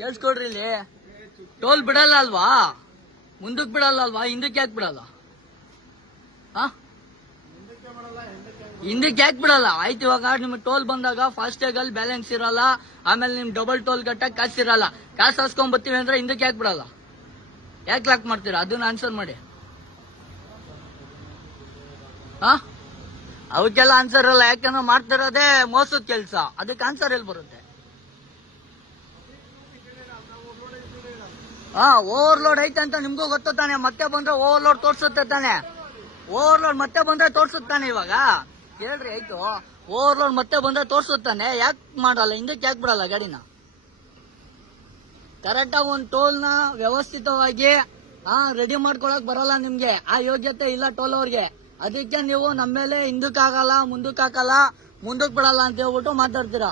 ಕೇಳಿಸ್ಕೊಡ್ರಿ ಇಲ್ಲಿ. ಟೋಲ್ ಬಿಡಲ್ಲ ಅಲ್ವಾ? ಮುಂದಕ್ಕೆ ಬಿಡಲ್ಲ ಅಲ್ವಾ? ಹಿಂದಕ್ಕೆ ಯಾಕೆ ಬಿಡಲ್ಲ? ಹಿಂದಕ್ಕೆ ಯಾಕೆ ಬಿಡಲ್ಲ? ಆಯ್ತು, ಇವಾಗ ನಿಮ್ ಟೋಲ್ ಬಂದಾಗ ಫಾಸ್ಟ್ಯಾಗ್ ಅಲ್ಲಿ ಬ್ಯಾಲೆನ್ಸ್ ಇರಲ್ಲ. ಆಮೇಲೆ ನಿಮ್ ಡಬಲ್ ಟೋಲ್ ಕಟ್ಟಕ್ ಕಾಸು ಇರಲ್ಲ. ಕಾಸು ಹಾಸ್ಕೊಂಡ್ ಬರ್ತೀವಿ ಅಂದ್ರೆ ಹಿಂದಕ್ಕೆ ಯಾಕೆ ಬಿಡಲ್ಲ? ಯಾಕೆ ಲಾಕ್ ಮಾಡ್ತೀರಾ? ಅದನ್ನ ಆನ್ಸರ್ ಮಾಡಿ. ಅವಕ್ಕೆಲ್ಲ ಆನ್ಸರ್ ಇರಲ್ಲ ಯಾಕಂದ್ರೆ ಮಾಡ್ತಿರೋದೇ ಮೋಸದ ಕೆಲಸ. ಅದಕ್ಕೆ ಆನ್ಸರ್ ಎಲ್ಲಿ ಬರುತ್ತೆ? ಹಾ ಓವರ್ಲೋಡ್ ಐತೆ ಅಂತ ನಿಮ್ಗೂ ಗೊತ್ತ ತಾನೆ, ಮತ್ತೆ ಬಂದ್ರೆ ಓವರ್ಲೋಡ್ ತೋರ್ಸುತ್ತೆ ತಾನೆ. ಓವರ್ಲೋಡ್ ಮತ್ತೆ ಬಂದ್ರೆ ತೋರ್ಸುತ್ತಾನೆ ಇವಾಗ. ಹೇಳ್ರಿ ಆಯ್ತು. ಓವರ್ಲೋಡ್ ಮತ್ತೆ ಬಂದ್ರೆ ತೋರ್ಸುತ್ತಾನೆ ಯಾಕೆ ಮಾಡಲ್ಲ? ಹಿಂದಕ್ಕೆ ಯಾಕೆ ಬಿಡಲ್ಲ ಗಾಡಿನ? ಕರೆಕ್ಟಾಗಿ ಒಂದು ಟೋಲ್ನ ವ್ಯವಸ್ಥಿತವಾಗಿ ಹಾ ರೆಡಿ ಮಾಡ್ಕೊಳಕ್ ಬರಲ್ಲ ನಿಮ್ಗೆ. ಆ ಯೋಗ್ಯತೆ ಇಲ್ಲ ಟೋಲ್ ಅವ್ರಿಗೆ. ಅದಕ್ಕೆ ನೀವು ನಮ್ಮ ಮೇಲೆ ಹಿಂದಕ್ಕೆ ಆಗಲ್ಲ, ಮುಂದಕ್ಕೆ ಬಿಡಲ್ಲ ಅಂತ ಹೇಳ್ಬಿಟ್ಟು ಮಾತಾಡ್ತೀರಾ?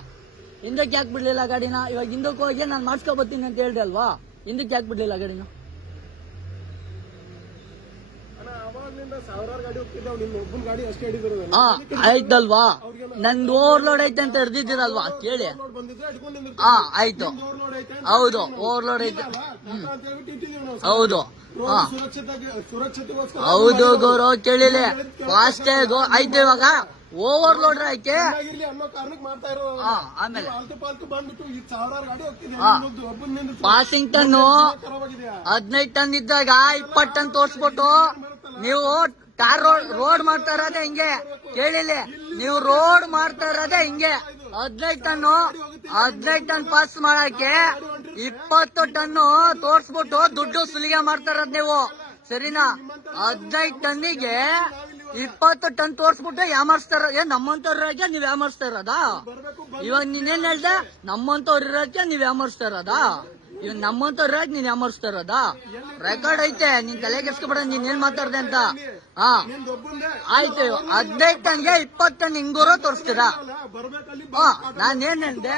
ಹಿಂದಕ್ಕೆ ಯಾಕೆ ಬಿಡ್ಲಿಲ್ಲ ಗಾಡಿನ? ಇವಾಗ ಹಿಂದಕ್ಕೆ ಹೋಗಿ ನಾನು ಮಾಡ್ಸ್ಕೊ ಬರ್ತೀನಿ ಅಂತ ಹೇಳ್ದೆ ಅಲ್ವಾ? ಹಿಂದಕ್ಕೆ ಯಾಕೆ ಬಿಡ್ಲಿಲ್ಲ ಗಾಡಿನ ಆಯ್ತಲ್ವಾ? ನಂದು ಓವರ್ಲೋಡ್ ಐತೆ ಅಂತ ಹಿಡ್ದಿದ್ದೀರಲ್ವಾ? ಕೇಳಿ. ಹಾ ಆಯ್ತು. ಹೌದು ಓವರ್ಲೋಡ್ ಐತೆ. ಹೌದು. ಹೌದು ಗೌರವ್ ಕೇಳಿಲಿ. ಫಾಸ್ಟ್ ಆಯ್ತು ಇವಾಗ. ಓವರ್ಲೋಡ್ ಆಯ್ಕೆ? ಆಗಿರ್ಲಿ ಅನ್ನೋ ಕಾರಣಕ್ಕೆ ಮಾಡ್ತಾ ಇರೋ ಹಾ ಆಮೇಲೆ. ಆಲ್ತು ಪಾಲ್ತು ಬಂದ್ಬಿಟ್ಟು ಈ ಸಾವಿರಾರು ಗಾಡಿ ಹೋಗ್ತಿದೆ. ಹಾ. ಒಬ್ಬನ್ ಪಾಸಿಂಗ್ ಖರಾಬ್ ಹದಿನೈದು ಟನ್ ಇದ್ದಾಗ ಇಪ್ಪತ್ತು ಟನ್ ತೋರಿಸ್ಬಿಟ್ಟು ನೀವು ಟಾರ್ ರೋಡ್ ರೋಡ್ ಮಾಡ್ತಾ ಇರೋದೇ ಹಿಂಗೆ. ಕೇಳಿಲಿ ನೀವು ರೋಡ್ ಮಾಡ್ತಾ ಇರೋದೇ ಹಿಂಗೆ. ಹದಿನೈದು ಟನ್ನು ಹದಿನೈದು ಟನ್ ಪಾಸ್ ಮಾಡಕ್ಕೆ ಇಪ್ಪತ್ತು ಟನ್ನು ತೋರಿಸ್ಬಿಟ್ಟು ದುಡ್ಡು ಸುಲಿಗೆ ಮಾಡ್ತಾ ಇರೋದ್ ನೀವು. ಸರಿನಾ? ಹದಿನೈದು ಟನ್ನಿಗೆ ಇಪ್ಪತ್ತು ಟನ್ ತೋರ್ಸ್ಬಿಟ್ಟೆ ಯಾಮರ್ಸ್ತಾರ? ಏ ನಮ್ಮಂತವ್ರಿಗೆ ನೀವ್ ಯಾಮರ್ಸ್ತಾ ಇರೋದಾ? ಇವಾಗ ನೀನೇನ್ ಹೇಳ್ದೆ? ನಮ್ಮಂತವ್ರ ಇರೋಕೆ ನೀವ್ ಯಾಮರ್ಸ್ತಾ ಇರೋದಾ? ಇವಾಗ ನಮ್ಮಂತವ್ರು ನೀನ್ ಯಾಮರ್ಸ್ತಾ ಇರೋದಾ? ರೆಕಾರ್ಡ್ ಐತೆ, ನೀನ್ ತಲೆ ಕೆಡ್ಸ್ಕೊಬೇಡ ನೀನ್ ಏನ್ ಮಾತಾಡ್ದೆ ಅಂತ? ಹಾ. ಆಯ್ತು ಹದಿನೈದು ಟನ್ಗೆ ಇಪ್ಪತ್ತು ಟನ್ ಹಿಂಗೂರೋ ತೋರಿಸ್ತೀರಾ? ಹಾ ನಾನ್ ಏನ್ ಹೇಳ್ದೆ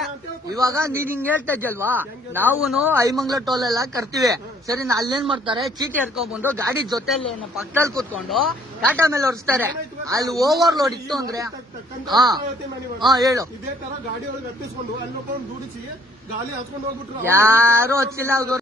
ಇವಾಗ ನೀನ್ ಹಿಂಗ್ ಹೇಳ್ತಾ ಇದ್ದಲ್ವಾ ನಾವು ಐಮಂಗ್ಲ ಟೋಲ್ ಎಲ್ಲ ಕರ್ತೀವಿ ಸರಿ ನಾ ಅಲ್ಲೇನ್ ಮಾಡ್ತಾರೆ? ಚೀಟಿ ಎಡ್ಕೊಂಡ್ ಬಂದು ಗಾಡಿ ಜೊತೆಲ್ಲಿ ಪಕ್ಕದಲ್ಲಿ ಕೂತ್ಕೊಂಡು ಟಾಟಾ ಮೇಲೆ ಹೊರಿಸ್ತಾರೆ ಅಲ್ಲಿ ಓವರ್ ಲೋಡ್ ಇತ್ತು ಅಂದ್ರೆ ಹಾ. ಹಾ ಹೇಳು. ಯಾರು ಹಚ್ಚಿಲ್ಲ